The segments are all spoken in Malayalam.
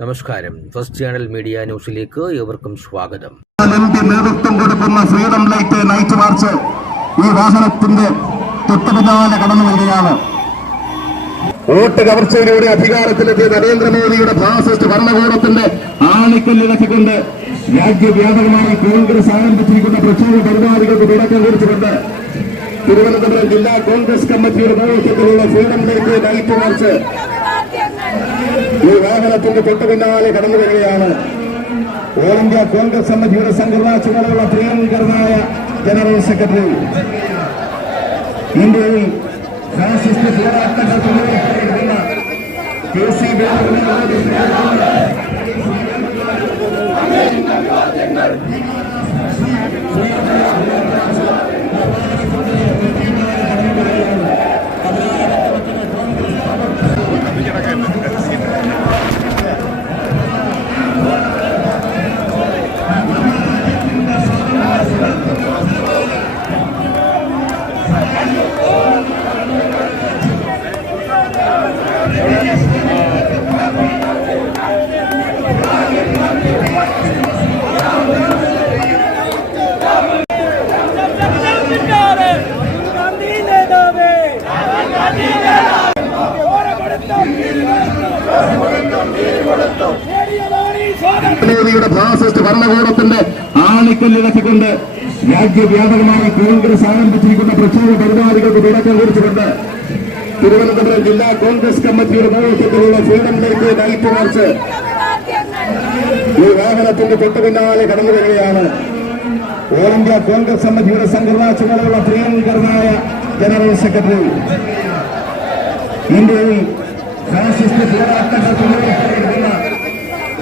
നമസ്കാരം. ഫസ്റ്റ് ചാനൽ മീഡിയ ന്യൂസിലേക്ക് ഏവർക്കും സ്വാഗതം. നേതൃത്വം കൊടുക്കുന്ന ഫ്രീഡം ലൈറ്റ് നൈറ്റ് മാർച്ച് ഈ വാഹനത്തിന്റെ തൊട്ടു പിന്നാലെ കടന്നു വരികയാണ്. വോട്ട് കവർച്ചയിലൂടെ അധികാരത്തിലെത്തിയ നരേന്ദ്രമോദിയുടെ ഫാസിസ്റ്റ് ഭരണകൂടത്തിന്റെ ആണിക്കല്ലിളക്കിക്കൊണ്ട് രാജ്യവ്യാപകമായി കോൺഗ്രസ് ആരംഭിച്ചിരിക്കുന്ന പ്രക്ഷോഭ പരിപാടികൾക്ക് തുടക്കം കുറിച്ചുകൊണ്ട് തിരുവനന്തപുരം ജില്ലാ കോൺഗ്രസ് കമ്മിറ്റിയുടെ നേതൃത്വത്തിലുള്ള ഫ്രീഡം ലൈറ്റ് നൈറ്റ് മാർച്ച് ഈ വാഹനത്തിന്റെ തൊട്ടു പിന്നാലെ കടന്നു വരികയാണ് ഓൾ ഇന്ത്യ കോൺഗ്രസ് സമിതിയുടെ സംഘടനാ ചുമതലയുള്ള പ്രിയങ്കരനായ ജനറൽ സെക്രട്ടറി ഇന്ത്യയിൽ ഫാസിസ്റ്റ് പോരാട്ടങ്ങൾക്ക് നേതൃത്വം കെ സി പിന്നാലെ മോദിയുടെ ഫാസിസ്റ്റ് ഭരണകൂടത്തിന്റെ ആണിക്കല്ലിണക്കിക്കൊണ്ട് രാജ്യവ്യാപകമായി കോൺഗ്രസ് ആരംഭിച്ചിരിക്കുന്ന പ്രക്ഷോഭ പരിപാടികൾക്ക് തുടക്കം കുറിച്ചുകൊണ്ട് തിരുവനന്തപുരം ജില്ലാ കോൺഗ്രസ് കമ്മിറ്റിയുടെ നേതൃത്വത്തിലുള്ള ഫ്രീഡം ലൈറ്റ് നൈറ്റ് മാർച്ച്. ഈ വാഹനത്തിന്റെ തൊട്ടുപിന്നാലെ കടന്നു വരികയാണ്. ഓൾ ഇന്ത്യ കോൺഗ്രസ് സമിതിയുടെ സംഘടനാ ചുമതലയുള്ള പ്രിയങ്കരനായ ജനറൽ സെക്രട്ടറി. ഇന്ത്യയിൽ ഫാസിസ്റ്റ് പോരാട്ടങ്ങൾക്ക് നേതൃത്വം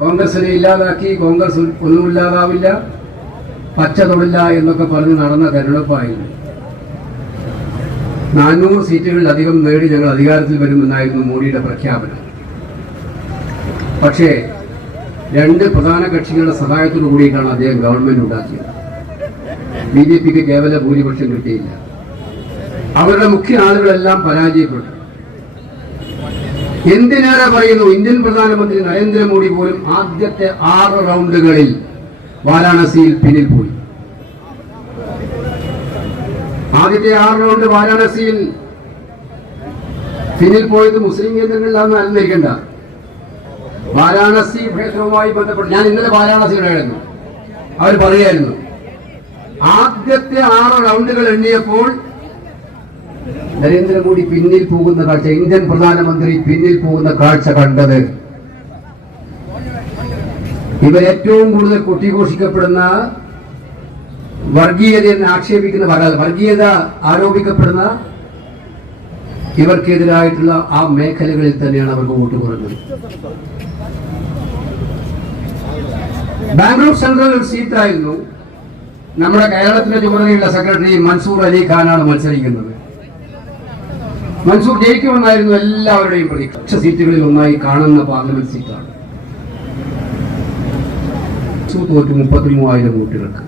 കോൺഗ്രസിനെ ഇല്ലാതാക്കി കോൺഗ്രസ് ഒന്നും ഇല്ലാതാവില്ല പച്ച തൊടില്ല എന്നൊക്കെ പറഞ്ഞ് നടന്ന തെരഞ്ഞെടുപ്പായിരുന്നു നാനൂറ് സീറ്റുകളിലധികം നേടി ഞങ്ങൾ അധികാരത്തിൽ വരുമെന്നായിരുന്നു മോഡിയുടെ പ്രഖ്യാപനം. പക്ഷേ രണ്ട് പ്രധാന കക്ഷികളുടെ സഹായത്തോടു കൂടിയിട്ടാണ് അദ്ദേഹം ഗവൺമെന്റ് ഉണ്ടാക്കിയത്. ബി ജെ പിക്ക് കേവല ഭൂരിപക്ഷം കിട്ടിയില്ല. അവരുടെ മുഖ്യ ആളുകളെല്ലാം പരാജയപ്പെട്ടു. എന്തിനേറെ പറയുന്നു? ഇന്ത്യൻ പ്രധാനമന്ത്രി നരേന്ദ്രമോദി പോലും ആദ്യത്തെ ആറ് റൗണ്ടുകളിൽ വാരാണസിയിൽ പിന്നിൽ പോയി. ആദ്യത്തെ ആറ് റൗണ്ട് വാരാണസിയിൽ പിന്നിൽ പോയത് മുസ്ലിം കേന്ദ്രങ്ങളിലാണെന്ന് അനുനയിക്കേണ്ട വാരാണസി ക്ഷേത്രവുമായി ബന്ധപ്പെട്ട് ഞാൻ ഇന്നലെ വാരാണസിയിലായിരുന്നു. അവർ പറയായിരുന്നു ആദ്യത്തെ ആറ് റൗണ്ടുകൾ എണ്ണിയപ്പോൾ നരേന്ദ്രമോദി പിന്നിൽ പോകുന്ന കാഴ്ച ഇന്ത്യൻ പ്രധാനമന്ത്രി പിന്നിൽ പോകുന്ന കാഴ്ച കണ്ടത്. ഇവർ ഏറ്റവും കൂടുതൽ കൊട്ടിഘോഷിക്കപ്പെടുന്ന വർഗീയതയെന്ന് ആക്ഷേപിക്കുന്ന വർഗീയത ആരോപിക്കപ്പെടുന്ന ഇവർക്കെതിരായിട്ടുള്ള ആ മേഖലകളിൽ തന്നെയാണ് അവർക്ക് വോട്ട് കുറഞ്ഞത്. ബാംഗ്ലൂർ സെൻട്രൽ സീറ്റായിരുന്നു. നമ്മുടെ കേരളത്തിന്റെ ചുമതലയുള്ള സെക്രട്ടറി മൻസൂർ അലി ഖാനാണ് മത്സരിക്കുന്നത്. മൻസൂർ ജയിക്കുമെന്നായിരുന്നു എല്ലാവരുടെയും പ്രതീക്ഷ. സീറ്റുകളിൽ ഒന്നായി കാണുന്ന പാർലമെന്റ് സീറ്റാണ്. തോറ്റു മുപ്പത്തി വോട്ടുകൾക്ക്.